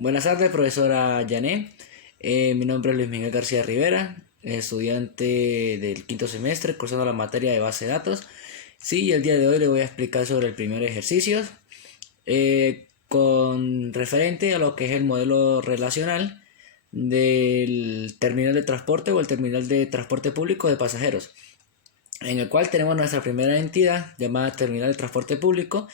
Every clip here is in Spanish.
Buenas tardes, profesora Yané. Mi nombre es Luis Miguel García Rivera, estudiante del quinto semestre, cursando la materia de base de datos. Sí, el día de hoy le voy a explicar sobre el primer ejercicio, con referente a lo que es el modelo relacional del terminal de transporte o el terminal de transporte público de pasajeros, en el cual tenemos nuestra primera entidad llamada terminal de transporte público,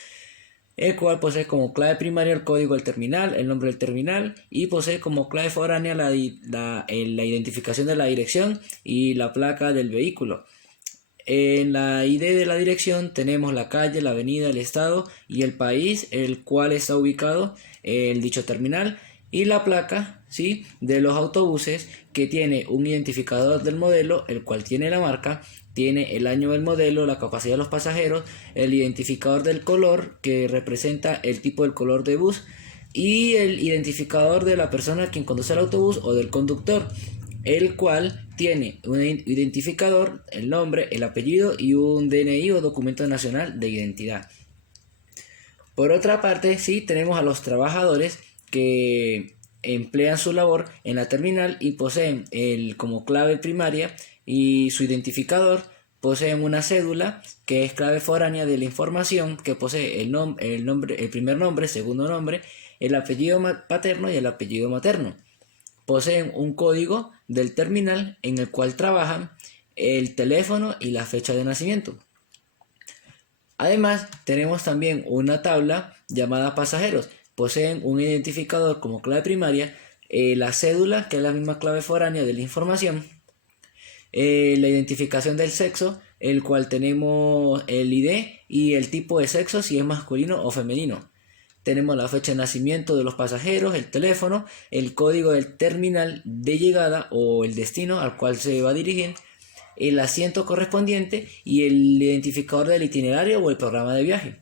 el cual posee como clave primaria el código del terminal, el nombre del terminal, y posee como clave foránea la identificación de la dirección y la placa del vehículo. En la ID de la dirección tenemos la calle, la avenida, el estado y el país, el cual está ubicado en dicho terminal, y la placa, ¿sí?, de los autobuses, que tiene un identificador del modelo, el cual tiene la marca, tiene el año del modelo, la capacidad de los pasajeros, el identificador del color, que representa el tipo del color de bus, y el identificador de la persona quien conduce el autobús o del conductor, el cual tiene un identificador, el nombre, el apellido y un DNI o documento nacional de identidad. Por otra parte, sí tenemos a los trabajadores que emplean su labor en la terminal y poseen como clave primaria y su identificador. Poseen una cédula que es clave foránea de la información, que posee el primer nombre, segundo nombre, el apellido paterno y el apellido materno. Poseen un código del terminal en el cual trabajan, el teléfono y la fecha de nacimiento. Además, tenemos también una tabla llamada pasajeros. Poseen un identificador como clave primaria, la cédula, que es la misma clave foránea de la información, la identificación del sexo, el cual tenemos el ID y el tipo de sexo, si es masculino o femenino. Tenemos la fecha de nacimiento de los pasajeros, el teléfono, el código del terminal de llegada o el destino al cual se va a dirigir, el asiento correspondiente y el identificador del itinerario o el programa de viaje.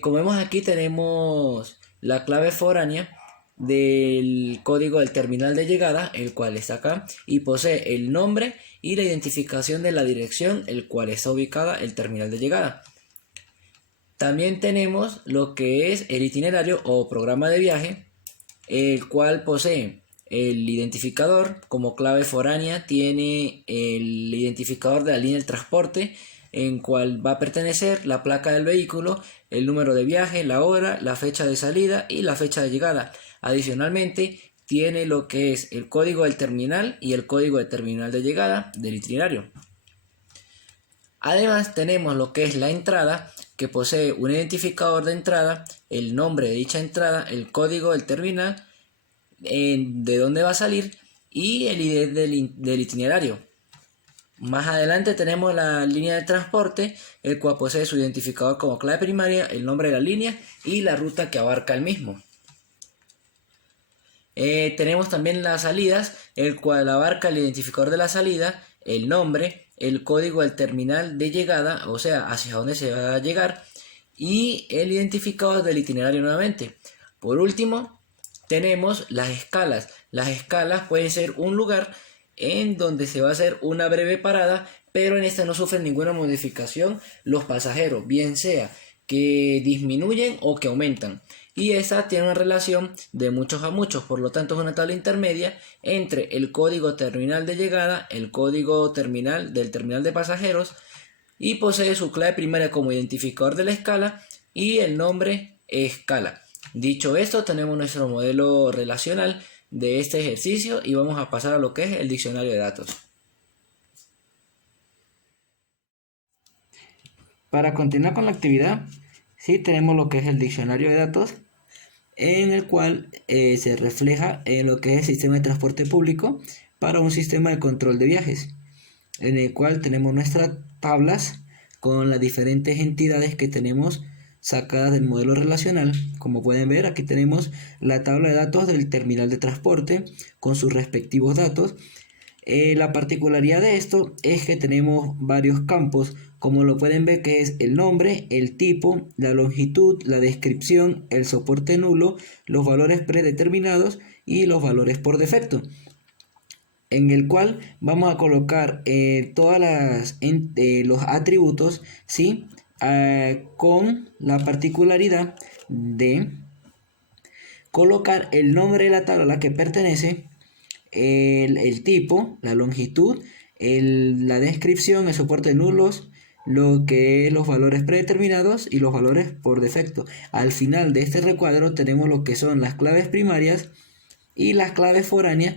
Como vemos aquí, tenemos la clave foránea del código del terminal de llegada, el cual está acá, y posee el nombre y la identificación de la dirección, el cual está ubicada el terminal de llegada. También tenemos lo que es el itinerario o programa de viaje, el cual posee el identificador como clave foránea, tiene el identificador de la línea del transporte, en cual va a pertenecer la placa del vehículo, el número de viaje, la hora, la fecha de salida y la fecha de llegada. Adicionalmente, tiene lo que es el código del terminal y el código del terminal de llegada del itinerario. Además, tenemos lo que es la entrada, que posee un identificador de entrada, el nombre de dicha entrada, el código del terminal, de dónde va a salir y el ID del itinerario. Más adelante tenemos la línea de transporte, el cual posee su identificador como clave primaria, el nombre de la línea y la ruta que abarca el mismo. Tenemos también las salidas, el cual abarca el identificador de la salida, el nombre, el código del terminal de llegada, o sea, hacia dónde se va a llegar, y el identificador del itinerario nuevamente. Por último, tenemos las escalas. Las escalas pueden ser un lugar en donde se va a hacer una breve parada, pero en esta no sufren ninguna modificación los pasajeros, bien sea que disminuyen o que aumentan. Y esta tiene una relación de muchos a muchos, por lo tanto es una tabla intermedia entre el código terminal de llegada, el código terminal del terminal de pasajeros, y posee su clave primaria como identificador de la escala y el nombre escala. Dicho esto, tenemos nuestro modelo relacional de este ejercicio y vamos a pasar a lo que es el diccionario de datos. Para continuar con la actividad, sí tenemos lo que es el diccionario de datos, en el cual se refleja lo que es el sistema de transporte público para un sistema de control de viajes, en el cual tenemos nuestras tablas con las diferentes entidades que tenemos sacadas del modelo relacional. Como pueden ver, aquí tenemos la tabla de datos del terminal de transporte con sus respectivos datos. La particularidad de esto es que tenemos varios campos, como lo pueden ver, que es el nombre, el tipo, la longitud, la descripción, el soporte nulo, los valores predeterminados y los valores por defecto, en el cual vamos a colocar todas los atributos, ¿sí? Con la particularidad de colocar el nombre de la tabla a la que pertenece, el tipo, la longitud, la descripción, el soporte de nulos, lo que es los valores predeterminados y los valores por defecto. Al final de este recuadro tenemos lo que son las claves primarias y las claves foráneas,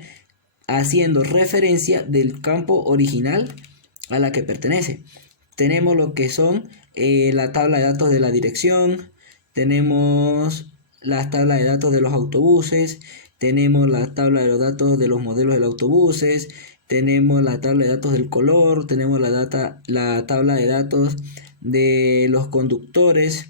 haciendo referencia del campo original a la que pertenece. Tenemos lo que son la tabla de datos de la dirección, tenemos la tabla de datos de los autobuses, tenemos la tabla de los datos de los modelos de autobuses, tenemos la tabla de datos del color, tenemos la tabla de datos de los conductores,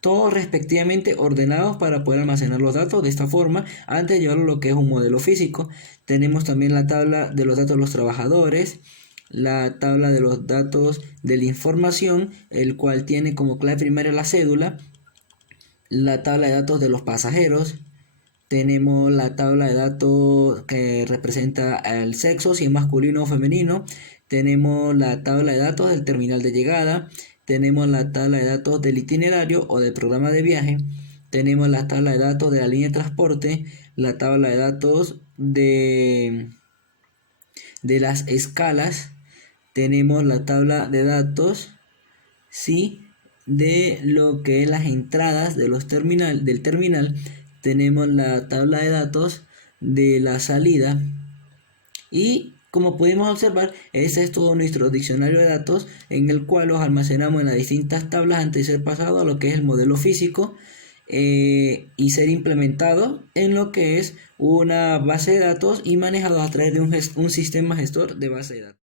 todos respectivamente ordenados para poder almacenar los datos de esta forma antes de llevarlo a lo que es un modelo físico. Tenemos también la tabla de los datos de los trabajadores, la tabla de los datos de la información, el cual tiene como clave primaria la cédula, la tabla de datos de los pasajeros, tenemos la tabla de datos que representa el sexo, si es masculino o femenino, tenemos la tabla de datos del terminal de llegada, tenemos la tabla de datos del itinerario o del programa de viaje, tenemos la tabla de datos de la línea de transporte, la tabla de datos de las escalas, tenemos la tabla de datos, ¿sí?, de lo que es las entradas de los del terminal, tenemos la tabla de datos de la salida y como pudimos observar, ese es todo nuestro diccionario de datos en el cual los almacenamos en las distintas tablas antes de ser pasado a lo que es el modelo físico y ser implementado en lo que es una base de datos y manejado a través de un sistema gestor de base de datos.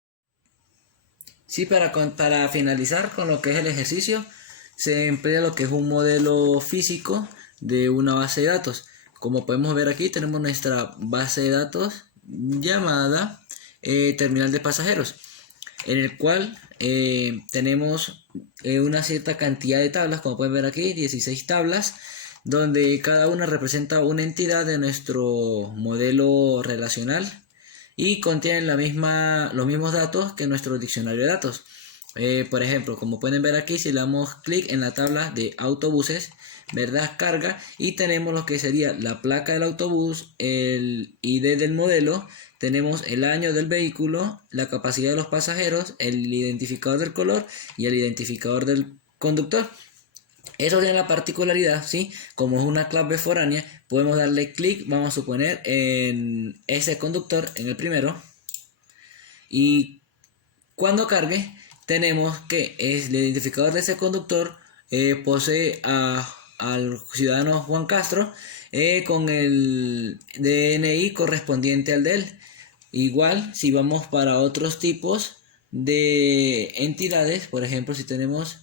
Sí, para finalizar con lo que es el ejercicio, se emplea lo que es un modelo físico de una base de datos. Como podemos ver aquí, tenemos nuestra base de datos llamada terminal de pasajeros, en el cual tenemos una cierta cantidad de tablas, como pueden ver aquí, 16 tablas, donde cada una representa una entidad de nuestro modelo relacional y contienen los mismos datos que nuestro diccionario de datos. Por ejemplo, como pueden ver aquí, si le damos clic en la tabla de autobuses, ¿verdad?, carga y tenemos lo que sería la placa del autobús, el ID del modelo, tenemos el año del vehículo, la capacidad de los pasajeros, el identificador del color y el identificador del conductor. Eso tiene la particularidad, ¿sí? Como es una clave foránea, podemos darle clic, vamos a suponer, en ese conductor, en el primero, y cuando cargue, tenemos que el identificador de ese conductor posee al ciudadano Juan Castro con el DNI correspondiente al de él. Igual, si vamos para otros tipos de entidades, por ejemplo, si tenemos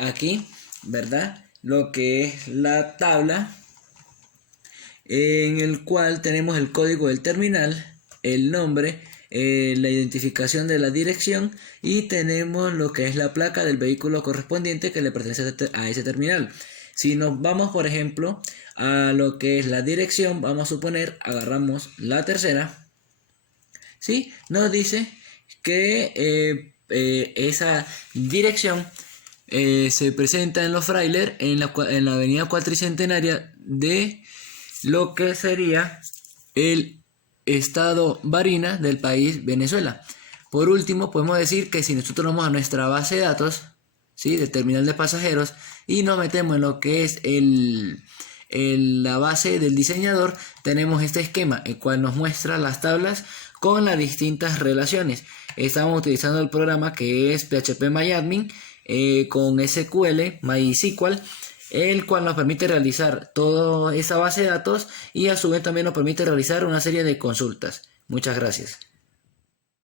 aquí, ¿verdad?, lo que es la tabla en el cual tenemos el código del terminal, el nombre, la identificación de la dirección y tenemos lo que es la placa del vehículo correspondiente que le pertenece a ese terminal. Si nos vamos, por ejemplo, a lo que es la dirección, vamos a suponer, agarramos la tercera, ¿sí? Nos dice que esa dirección se presenta en Los Frailes, en la avenida Cuatricentenaria de lo que sería el estado Barinas del país Venezuela. Por último, podemos decir que si nosotros vamos a nuestra base de datos, ¿sí?, del terminal de pasajeros y nos metemos en lo que es la base del diseñador, tenemos este esquema, el cual nos muestra las tablas con las distintas relaciones. Estamos utilizando el programa que es PHP-MyAdmin con SQL, MySQL, el cual nos permite realizar toda esa base de datos y a su vez también nos permite realizar una serie de consultas. Muchas gracias.